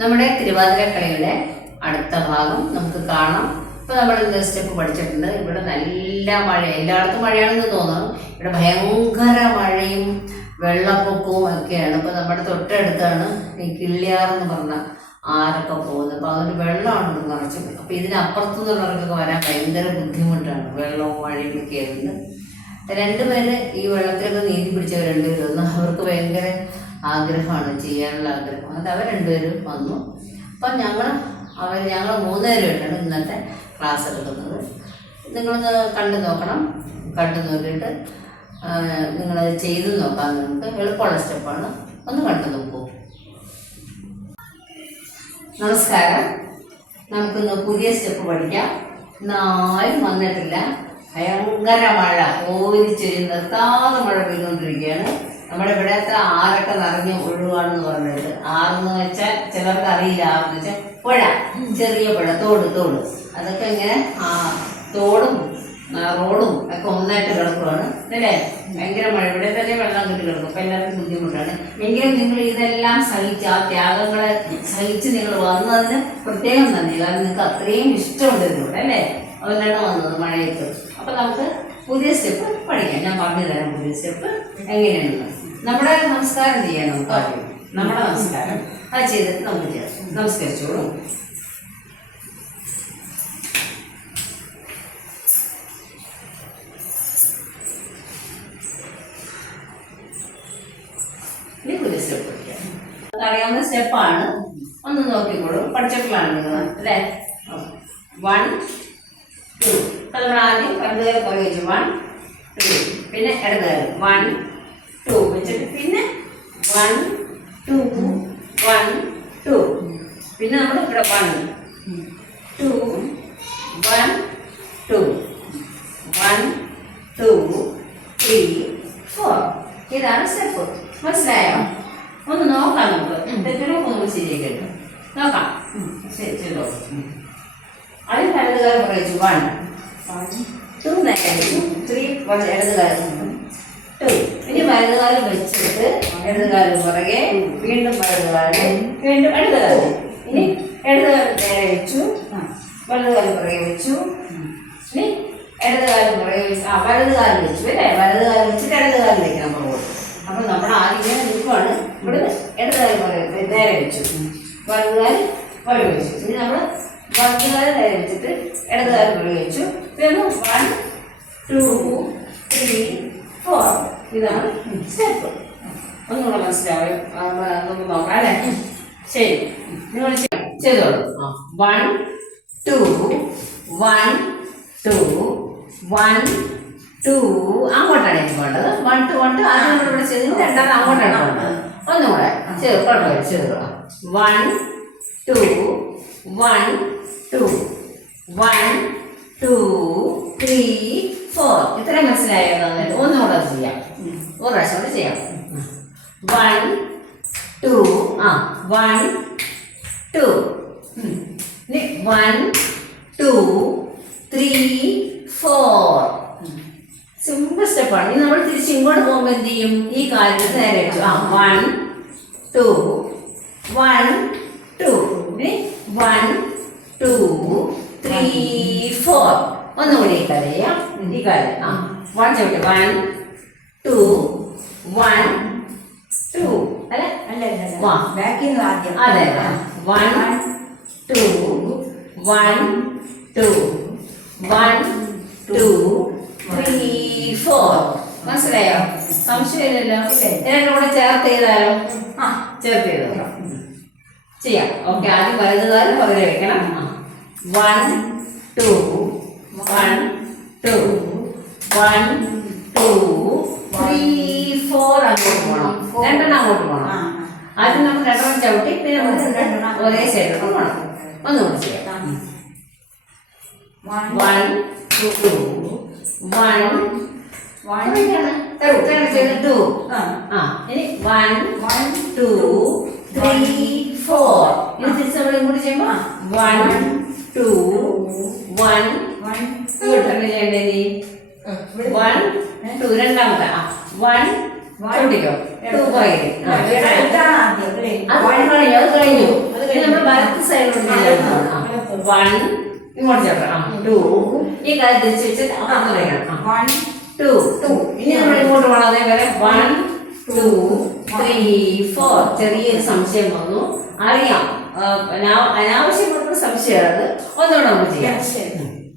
നമ്മുടെ തിരുവാതിര കളിയുടെ അടുത്ത ഭാഗം നമുക്ക് കാണാം. ഇപ്പൊ നമ്മൾ ഇന്ന് സ്റ്റെപ്പ് പഠിച്ചിട്ടുണ്ട്. ഇവിടെ നല്ല മഴ എല്ലായിടത്തും മഴയാണെന്ന് തോന്നുന്നു ഇവിടെ ഭയങ്കര മഴയും വെള്ളപ്പൊക്കവും ഒക്കെയാണ്. ഇപ്പൊ നമ്മുടെ തൊട്ടടുത്താണ് ഈ കിള്ളിയാർ എന്ന് പറഞ്ഞ ആരൊക്കെ പോകുന്നത്. അപ്പൊ അതുകൊണ്ട് വെള്ളമാണ് ഇവിടെ നിറച്ചും അപ്പൊ ഇതിനപ്പുറത്തു നിന്നുള്ളവർക്കൊക്കെ വരാൻ ഭയങ്കര ബുദ്ധിമുട്ടാണ്. വെള്ളവും മഴയും ഒക്കെ ആയതുകൊണ്ട്. രണ്ടുപേര് ഈ വെള്ളത്തിലൊക്കെ നീന്തി പിടിച്ചവർ രണ്ടുപേരും അവർക്ക് ഭയങ്കര ആഗ്രഹമാണ് ചെയ്യാനുള്ള ആഗ്രഹം. അത് അവർ രണ്ടുപേരും വന്നു. അപ്പം ഞങ്ങൾ അവർ ഞങ്ങൾ മൂന്നുപേരുമായിട്ടാണ് ഇന്നത്തെ ക്ലാസ് എടുക്കുന്നത്. നിങ്ങളൊന്ന് കണ്ടു നോക്കണം. കണ്ടു നോക്കിയിട്ട് നിങ്ങളത് ചെയ്ത് നോക്കാം നിങ്ങൾക്ക്. എളുപ്പമുള്ള സ്റ്റെപ്പാണ്. ഒന്ന് കണ്ടു നോക്കൂ. നമസ്കാരം. നമുക്കിന്ന് പുതിയ സ്റ്റെപ്പ് പഠിക്കാം. ഇന്നാരും വന്നിട്ടില്ല. ഭയങ്കര മഴ. ഓരിച്ചൊരു നിർത്താതെ മഴ പെയ്തുകൊണ്ടിരിക്കുകയാണ്. നമ്മുടെ ഇവിടെ അത്ര ആറൊക്കെ നിറഞ്ഞ് ഒഴുകാണെന്ന് പറഞ്ഞത്. ആറെന്ന് വെച്ചാൽ ചിലർക്ക് അറിയില്ല ആറെന്ന് വെച്ചാൽ പുഴ ചെറിയ പുഴ തോട് തോട്. അതൊക്കെ ഇങ്ങനെ ആ തോടും റോഡും ഒക്കെ ഒന്നായിട്ട് കിടക്കുവാണ്. അല്ലേ? ഭയങ്കര മഴ. ഇവിടെ തന്നെ വെള്ളം കിട്ടി കിടക്കും. അപ്പൊ എല്ലാവർക്കും ബുദ്ധിമുട്ടാണ്. എങ്കിലും നിങ്ങൾ ഇതെല്ലാം സഹിച്ച് ആ ത്യാഗങ്ങളെ സഹിച്ച് നിങ്ങൾ വന്നതിന് പ്രത്യേകം നന്ദി. കാരണം നിങ്ങൾക്ക് അത്രയും ഇഷ്ടമുണ്ട് ഇതിലൂടെ അല്ലേ? അതുകൊണ്ടാണ് വന്നത് മഴയത്ത്. അപ്പൊ നമുക്ക് പുതിയ സ്റ്റെപ്പ് പഠിക്കാം. ഞാൻ പറഞ്ഞു തരാം പുതിയ സ്റ്റെപ്പ്. എങ്ങനെയാണെന്ന്. നമ്മുടെ നമസ്കാരം ചെയ്യാൻ നമുക്ക് ആദ്യം നമ്മുടെ നമസ്കാരം. അത് ചെയ്തിട്ട് നമ്മൾ ചെയ്യാം. നമസ്കരിച്ചോളൂ. അറിയാവുന്ന സ്റ്റെപ്പാണ് ഒന്ന് നോക്കിക്കോളൂ. പഠിച്ചിട്ടുള്ളതാണ് നിങ്ങൾ അല്ലേ? വൺ ടു നമ്മൾ ആദ്യം വലതുകാരം കുറേ വെച്ചു വൺ ടു പിന്നെ ഇടതുകാരം വൺ ടു വെച്ചിട്ട് പിന്നെ വൺ ടു വൺ ടു പിന്നെ നമ്മൾ ഇവിടെ one two one two one two three four ഇതാണ് സ്റ്റെപ്പ് മനസ്സിലായോ? ഒന്ന് നോക്കാം നമുക്ക്. എന്തെങ്കിലും ഒന്ന് ശരിയാക്കട്ടെ നോക്കാം. ശരി ചെയ്തോ. അതിൽ വലതുകാലം പറയിച്ചു വൺ ടു നേരം ത്രീ ഇടതുകാലം വലതുകാലം വെച്ചിട്ട് ഇടതുകാലം പുറകെ വീണ്ടും വലതുകാലം വീണ്ടും ഇടതുകാലം ഇനി ഇടതുകാലം നേരെ വെച്ചു. വലതുകാലം പുറകെ വെച്ചു. ഇനി ഇടതുകാലം പുറകെ വെച്ചു. ആ വലതുകാലം വെച്ചു അല്ലേ? വലതുകാലം വെച്ചിട്ട് ഇടതുകാലിലേക്ക് നമ്മൾ പോകും. അപ്പൊ നമ്മൾ ആദ്യം നിൽക്കുവാണ് ഇവിടെ ഇടതുകാലം പുറകെ നേരെ വെച്ചു. വലതുകാലം പുറകെ വെച്ചു. ഇനി നമ്മൾ വലതുകാലം നേരെ വെച്ചിട്ട് ഇടതുകാലം പുറകെ വെച്ചു. പിന്നെ വൺ ടു ത്രീ ഫോർ ഇതാണ്. സ്റ്റെപ്പ് ഒന്നുകൂടെ മനസ്സിലാവും നമുക്ക് നോക്കാം അല്ലേ? ശരി. നിങ്ങൾ ചെയ്- ചെയ്തോളൂ. One two one two one two അങ്ങോട്ടാണ് എനിക്ക് വേണ്ടത്. വൺ ടു വൺ ടു ആദ്യം കൂടെ ഇവിടെ ചെയ്ത് രണ്ടാമത് അങ്ങോട്ടാണ് വേണ്ടത് ഒന്നുകൂടെ. ചെയ്തു കുഴപ്പമില്ല. ചെയ്തോളാം one two one two one two three four ഇത്രയും മനസ്സിലായോ നന്നായിട്ട് ഒന്നുകൂടെ ചെയ്യാം. ഒരു പ്രാവശ്യം കൂടെ ചെയ്യാം. വൺ ടു ആ one two one two three four simple സ്റ്റെപ്പാണ് ഇനി നമ്മൾ തിരിച്ച് ഇങ്ങോട്ട് പോകുമ്പോൾ എന്ത് ചെയ്യും? ഈ കാലിൽ നേരെ വെച്ചു. ആ one two one two one two three four ഒന്നുകൂടി കാൽ ചെയ്യാം ഈ കാൽ ആ. One Chavittu one two one to അല്ലെ. ബാക്കിൽ ആദ്യം. അതെ one two one two one two three four മനസ്സിലായോ? സംശയമില്ലല്ലോ. രണ്ടും കൂടെ ചേർത്ത് ചെയ്താലോ ആ ചേർത്ത് ചെയ്തോ ചെയ്യാം. ഓക്കെ ആദ്യം വലതുകാലം പകരം വെക്കണം. One two one two three four അങ്ങോട്ട് പോകണം രണ്ടെണ്ണം അങ്ങോട്ട് പോകണം. ആദ്യം നമ്മൾ രണ്ടെണ്ണം ചവിട്ടി പിന്നെ നമ്മൾ ഒരേ സൈഡിലോട്ട് പോകണം ഒന്നുകൂടി ചെയ്യാം. വൺ ടു വൺ ചെയ്ത് ടു ആ, ഇനി one one, two three four ഇനി തിരിച്ച് നമ്മൾ ഇങ്ങോട്ട് ചെയ്യുമ്പോൾ വൺ ടു വൺ നീ? വൺ ടു രണ്ടാമത്തെ. ആ വൺ ചവിട്ടിക്കോ ടു പോയി ആ, ഇതാണ് ആദ്യം? അല്ലേ? അത് കഴിഞ്ഞു. നമ്മൾ വലത്ത് സൈഡിലോട്ട് വൺ ഇങ്ങോട്ട് ചേർക്കാം ആ ടു ഈ കാര്യം തിരിച്ച് വെച്ചിട്ട് ആ. വൺ ടു ടു ഇനി നമ്മൾ ഇങ്ങോട്ട് പോകണം അതേപോലെ. വൺ ടു ത്രീ ഫോർ ചെറിയൊരു സംശയം വന്നു. അറിയാം. അനാവശ്യപ്പെടുന്ന സംശയമാണ് ഒന്നുകൂടെ നമുക്ക് ചെയ്യാം.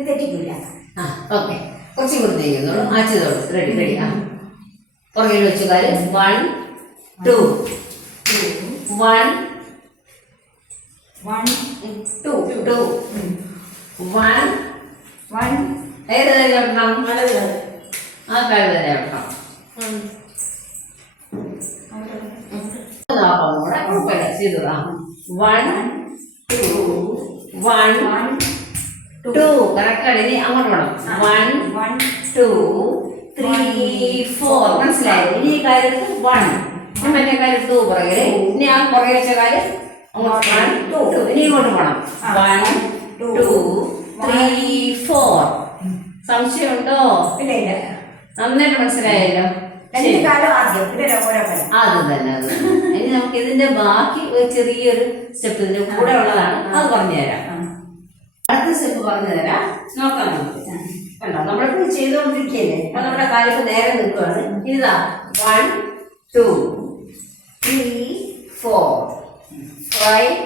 തെറ്റിക്കില്ല ആ ഓക്കെ. കുറച്ചും കൂടി ചെയ്യുന്നുള്ളൂ ആച്ചതോളൂ റെഡി റെഡി ആ. പുറകിൽ വെച്ചു one two one one two two one one ഏത് തന്നെ ആ കഴിവ് തന്നെ കുഴപ്പമില്ല വൺ ടു വൺ ടു കറക്റ്റാണ് ഇനി അങ്ങോട്ട് വേണം one one two three four മനസ്സിലായോ ഇനി ഈ കാര്യത്തിൽ വൺ ഇനി മറ്റേ കാര്യം ടു പുറകെ ഇനി ആ. പുറകെ വെച്ച കാര്യം അങ്ങോട്ട് വൺ ടു ടു ഇനി ഇങ്ങോട്ട് പോകണം വൺ ടു ത്രീ ഫോർ സംശയമുണ്ടോ? ഇല്ല ഇല്ല. നന്നായിട്ട് മനസ്സിലായല്ലോ. രണ്ട് കാലം ആദ്യം പിന്നെ ഓരോ കാലം അത് തന്നെ അത് തന്നെ. ഇനി നമുക്ക് ഇതിന്റെ ബാക്കി ഒരു ചെറിയൊരു സ്റ്റെപ്പ് ഇതിന്റെ കൂടെ ഉള്ളതാണ്. അത് പറഞ്ഞുതരാം അടുത്ത സ്റ്റെപ്പ് പറഞ്ഞു തരാം. നോക്കാം നമുക്ക്. കണ്ടോ? നമ്മളിപ്പോ ചെയ്തുകൊണ്ടിരിക്കുകയല്ലേ? അപ്പൊ നമ്മുടെ കാലിപ്പോ നേരെ നിൽക്കുവാണ്. ഇതാ. One two three four five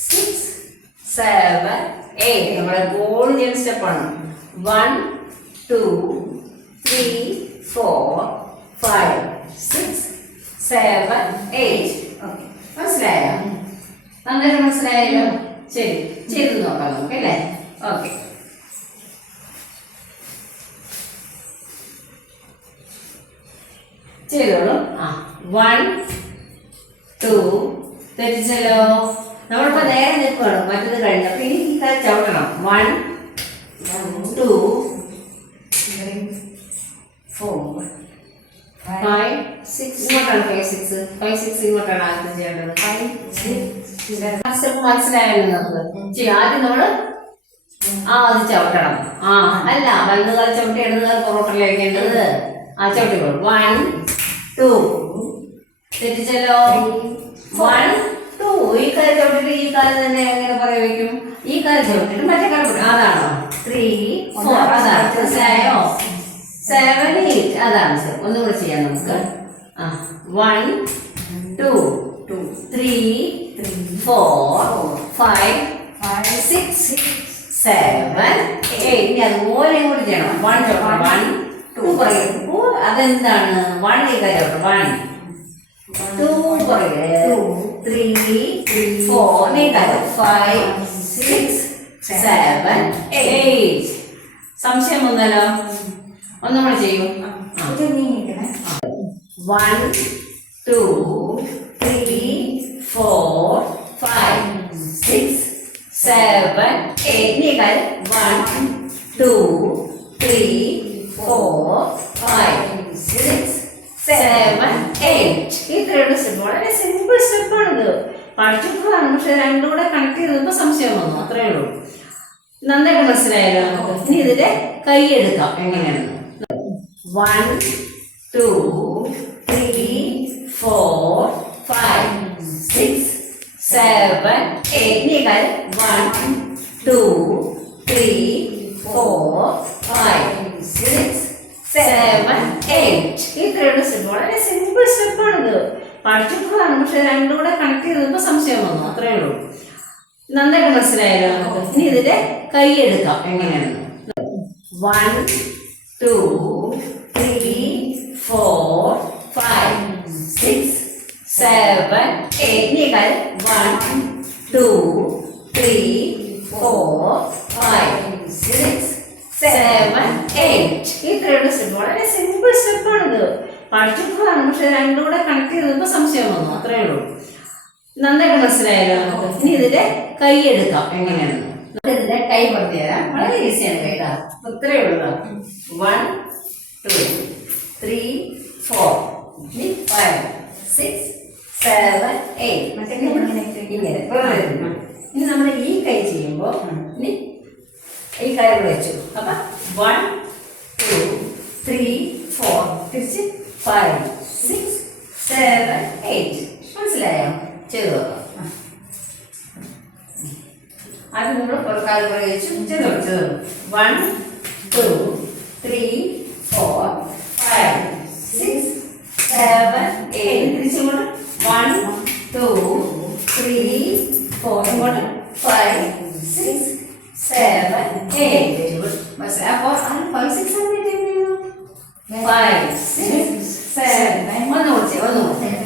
six seven eight നമ്മുടെ ഗോൾ ചെയ്യുന്ന സ്റ്റെപ്പാണ്. One two three four five six seven eight okay മനസ്സിലായോ? നന്നായിട്ട് മനസ്സിലായല്ലോ? ശരി. ചെയ്ത് നോക്കാം നമുക്ക് അല്ലേ? ഓക്കെ ചെയ്തോളൂ. ആ വൺ ടു തെറ്റിച്ചല്ലോ. നമ്മളിപ്പോ നേരെ നിൽക്കുകയാണ്. മറ്റത് കഴിഞ്ഞു. അപ്പൊ ഇനി കാര്യം ചവിട്ടണം. One two four five six ഇങ്ങോട്ടാണ് ഫൈവ് സിക്സ് ഫൈവ് സിക്സ് ഇങ്ങോട്ടാണ് ആദ്യം ചെയ്യേണ്ടത്. ഫൈവ് സ്റ്റെപ്പ് മനസ്സിലായല്ലോ നിങ്ങൾക്ക് ചെയ്യും ആദ്യം നമ്മൾ ആ അത് ചവിട്ടണം. ആ. അല്ല വലത് കാൽ ചവിട്ടി ഇടത് കാൽ പുറകോട്ടല്ലേ വയ്ക്കേണ്ടത് ആ ചവിട്ടിക്കോളൂ വൺ ടു തെറ്റിച്ചല്ലോ? വൺ ടു ഈ കാൽ ചവിട്ടിട്ട് ഈ കാൽ തന്നെ എങ്ങനെ പറയാൻ വെക്കും ഈ കാൽ ചവിട്ടിട്ട് മറ്റേ കാൽ അതാണോ? ത്രീ ഫോർ അതാണ് മനസ്സിലായോ? സെവൻ എയ്റ്റ് അതാണ് സർ ഒന്നും കൂടെ ചെയ്യാം നമുക്ക്. ആ one two two three four five five six seven eight ഇനി അതുപോലെ കൂടി ചെയ്യണം. വൺ വൺ ടു പറയും. ടു അതെന്താണ്? വൺ കാര്യം വൺ ടു പറയൂ. ത്രീ ഫോർ കാര്യം ഫൈവ് സിക്സ് സെവൻ എയ്റ്റ് സംശയം നമ്മൾ ചെയ്യും. Three, four, five, six, seven, eight. നീ കാര്യം. One, two, three, four, five, six, seven, eight. ഇത്രയുള്ള സ്റ്റെപ്പ് വളരെ സിമ്പിൾ സ്റ്റെപ്പാണിത് പഠിച്ചിട്ടുള്ളതാണ് പക്ഷെ രണ്ടുകൂടെ കണക്ട് ചെയ്തപ്പോൾ സംശയം വന്നു. അത്രേ ഉള്ളൂ. നന്നായിട്ട് മനസ്സിലായല്ലോ നമുക്ക്. ഇനി ഇതിന്റെ കൈ എടുക്കാം എങ്ങനെയാണെന്ന്. One two three four five six seven കാര്യം one two three four five six seven eight ഇത്രയുള്ള സ്റ്റെപ്പ് വളരെ സിമ്പിൾ സ്റ്റെപ്പാണിത് പഠിച്ചിട്ടുള്ളതാണ് പക്ഷെ രണ്ടുകൂടെ കണക്ട് ചെയ്തപ്പോൾ സംശയം വന്നു. അത്രേ ഉള്ളൂ. നന്നായിട്ട് മനസ്സിലായല്ലോ നമുക്ക്. ഇനി ഇതിന്റെ കൈ എടുക്കാം. എങ്ങനെയാണെന്ന്. One two three, four, five, six, seven, eight. Nigel. One, two, three, four, five, six, seven, eight. ഇത്രയുള്ള സ്റ്റെപ്പ് വളരെ സിമ്പിൾ സ്റ്റെപ്പാണിത് പഠിച്ചിട്ടുള്ളതാണ് പക്ഷെ രണ്ടുകൂടെ കണക്ട് ചെയ്തപ്പോൾ സംശയം വന്നു അത്രയേ ഉള്ളൂ നന്നായിട്ട് മനസ്സിലായല്ലോ നമുക്ക് ഇനി ഇതിന്റെ കൈ എടുക്കാം എങ്ങനെയാണെന്ന് ഇതിന്റെ കൈ പറഞ്ഞു തരാം. വളരെ ഈസിയാണ് കൈ ഇതാ ഇത്രയേ ഉള്ളൂ one two three four five six seven eight മറ്റേ ഇങ്ങനെ. ഇനി നമ്മൾ ഈ കൈ ചെയ്യുമ്പോൾ ഇനി ഈ കൈ വെച്ചു. അപ്പൊ വൺ ടു ത്രീ ഫോർ തിരിച്ച് ഫൈവ് സിക്സ് സെവൻ എയ്റ്റ് മനസ്സിലായോ? ചെയ്തു നോക്കാം. അത് നമ്മൾ പുറക്കാതെ പ്രയോഗിച്ച് ഉച്ച കൊടുത്തത് one two three four five six seven eight തിരിച്ചുകൊണ്ട് one two three four ഇങ്ങോട്ട് ഫൈവ് സിക്സ് സെവൻ എയ്റ്റ് മനസ്സിലായി അപ്പോൾ five six five six seven ഒന്ന് കുറിച്ച് ഒന്ന്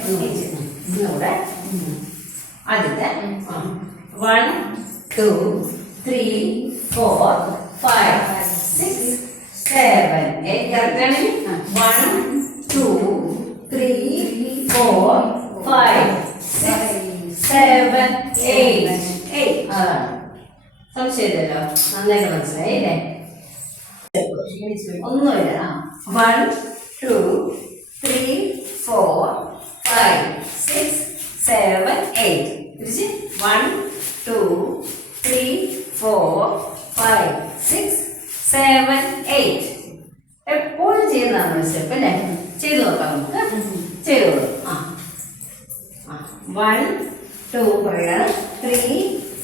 കുറിച്ച് ഒന്നുകൂടെ ആദ്യത്തെ one two three four five six seven eight one two three four five six seven eight eight അതാണ് സംശയമില്ലല്ലോ നന്നായിട്ട് മനസ്സിലായില്ലേ ഒന്നുമില്ല. One two three four five six seven eight തിരിച്ച്. One two three four five six seven eight എപ്പോഴും ചെയ്യുന്നതാണ് step അല്ലേ? ചെയ്തു നോക്കാം നമുക്ക്. ചെയ്തോളൂ. ആ. വൺ ടു പറയുകയാണ് three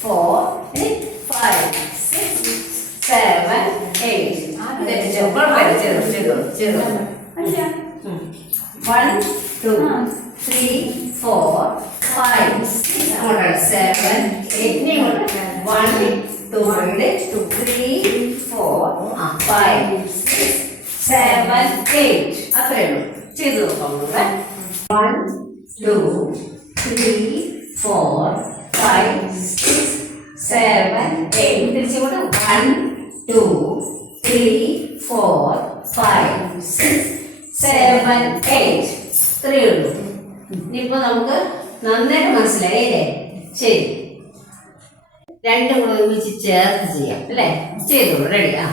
four five six seven eight one two three four five six seven eight one two two three four five six seven eight അത്രയേ ഉള്ളൂ. ചെയ്തു നോക്കാം one two three four five six seven eight തിരിച്ചുകൊണ്ട് one two three four five six seven eight ഇത്രയേ ഉള്ളൂ. ഇനിയിപ്പോൾ നമുക്ക് നന്നായിട്ട് മനസ്സിലായില്ലേ ശരി. രണ്ടും കൂടെ ഒരുമിച്ച് ചേർത്ത് ചെയ്യാം അല്ലേ? ചെയ്തോളൂ റെഡി ആ.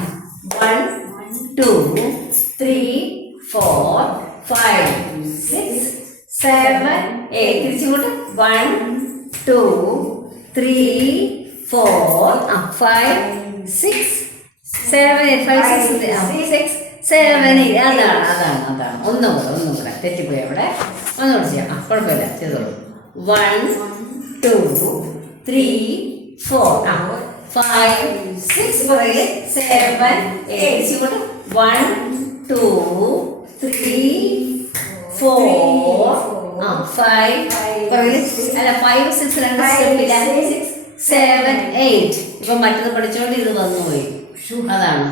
One two three four five six seven eight തിരിച്ചുകൊണ്ട് one two three four five six seven five six six seven eight അതാണ് അതാണ് അതാണ്. ഒന്നും കൂടെ ഒന്നും കൂടെ തെറ്റിപ്പോയി അവിടെ. ഒന്നുകൂടെ ചെയ്യാം. ആ കുഴപ്പമില്ല. ചെയ്തോളൂ. വൺ ടു ത്രീ ഫോർ ആ ഫൈവ് സിക്സ് പറയേ സെവൻ എയ്റ്റ് ഇങ്ങോട്ട് one two three four five അല്ല ഫൈവ് സിക്സ് രണ്ട് സ്റ്റെപ്പില്ല സെവൻ എയ്റ്റ് ഇപ്പൊ മറ്റത് പഠിച്ചോണ്ട് ഇത് വന്നുപോയി. അതാണ്.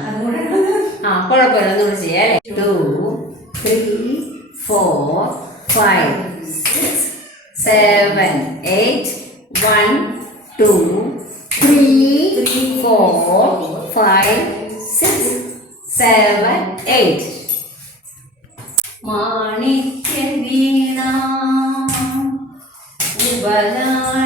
ആ കുഴപ്പമില്ല. ഒന്നുകൂടി ചെയ്യാം അല്ലേ? Two three four five six seven eight one two three four five six seven eight Manikya Veena Voilà.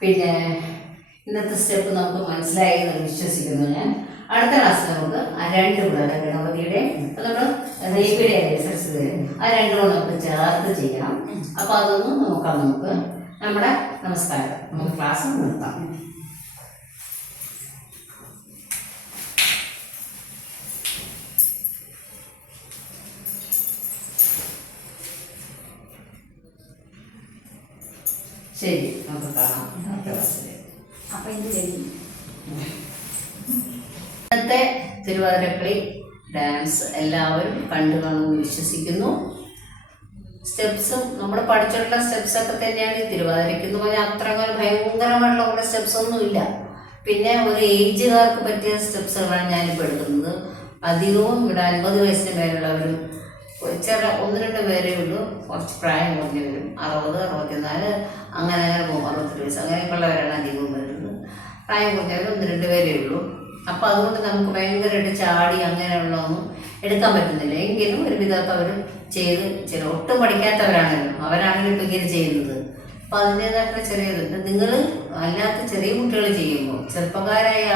പിന്നെ ഇന്നത്തെ സ്റ്റെപ്പ് നമുക്ക് മനസ്സിലായി എന്ന് വിശ്വസിക്കുന്നു ഞാൻ. അടുത്ത ക്ലാസ് നമുക്ക് ആ രണ്ട് കൂടെ ഗണപതിയുടെ നമ്മൾ ദേവിയുടെ സരസ്വതി ആ രണ്ടും കൂടെ നമുക്ക് ചേർത്ത് ചെയ്യണം അപ്പോൾ അതൊന്നും നോക്കാം നമുക്ക്. നമ്മുടെ നമസ്കാരം. നമുക്ക് ക്ലാസ് നിർത്താം. ശരി. നമുക്ക് കാണാം. അടുത്ത ക്ലാസ്സിൽ അപ്പൊ ഇത് കഴിഞ്ഞു ഇന്നത്തെ തിരുവാതിരക്കളി ഡാൻസ് എല്ലാവരും കണ്ടു കാണുമെന്ന് വിശ്വസിക്കുന്നു. സ്റ്റെപ്സും നമ്മൾ പഠിച്ചിട്ടുള്ള സ്റ്റെപ്സ് ഒക്കെ തന്നെയാണ് ഈ തിരുവാതിരയ്ക്ക് എന്ന് പറഞ്ഞാൽ അത്ര അങ്ങനെ ഭയങ്കരമായിട്ടുള്ള കുറേ സ്റ്റെപ്സ് ഒന്നും ഇല്ല പിന്നെ ഒരു ഏജുകാർക്ക് പറ്റിയ സ്റ്റെപ്സുകളാണ് ഞാനിപ്പോൾ എടുക്കുന്നത്. അധികവും ഇവിടെ അൻപത് വയസ്സിന് മേലുള്ളവരും ചെറിയ ഒന്ന് രണ്ട് പേരേ ഉള്ളൂ. കുറച്ച് പ്രായം കുറഞ്ഞവരും അറുപത് അറുപത്തിനാല് അങ്ങനെ അങ്ങനെ പോകും. അറുപത്തെട്ട് വയസ്സ്. അങ്ങനെയൊക്കെയുള്ളവരാണ് അധികവും വരുന്നത്. പ്രായം കുറഞ്ഞവർ ഒന്ന് രണ്ട് പേരേ ഉള്ളൂ. അപ്പം അതുകൊണ്ട് നമുക്ക് ഭയങ്കരമായിട്ട് ചാടി അങ്ങനെയുള്ളതൊന്നും എടുക്കാൻ പറ്റുന്നില്ല. എങ്കിലും ഒരു അവർ ചെയ്ത് ചില ഒട്ടും പഠിക്കാത്തവരാണെങ്കിലും അവരാണെങ്കിലും ഇപ്പം ഇങ്ങനെ ചെയ്യുന്നത്. അപ്പം അതിന്റേതായിട്ടുള്ള ചെറിയതുണ്ട് നിങ്ങൾ അല്ലാത്ത ചെറിയ കുട്ടികൾ ചെയ്യുമ്പോൾ ചെറുപ്പക്കാരായ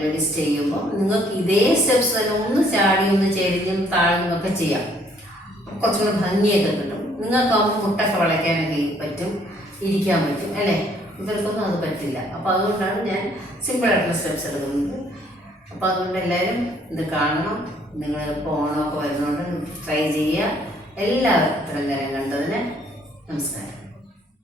ലേഡീസ് ചെയ്യുമ്പോൾ നിങ്ങൾക്ക് ഇതേ സ്റ്റെപ്സ് തന്നെ ഒന്ന് ചാടി ഒന്ന് ചെരിഞ്ഞും താഴ്ന്നും ഒക്കെ ചെയ്യാം. കുറച്ചുകൂടെ ഭംഗിയൊക്കെ കിട്ടും. നിങ്ങൾക്കാവുമ്പോൾ മുട്ടൊക്കെ വളയ്ക്കാനൊക്കെ പറ്റും. ഇരിക്കാൻ പറ്റും അല്ലേ? ഇവർക്കൊന്നും അത് പറ്റില്ല. അപ്പോൾ അതുകൊണ്ടാണ് ഞാൻ സിമ്പിളായിട്ടുള്ള സ്റ്റെപ്സ് എടുക്കുന്നത്. അപ്പോൾ അതുകൊണ്ട് എല്ലാവരും ഇത് കാണണം. നിങ്ങൾ ഇപ്പോൾ വരുന്നതുകൊണ്ട് ട്രൈ ചെയ്യുക. എല്ലാവരും ഇത്രയും നേരം കണ്ടതിന് നമസ്കാരം.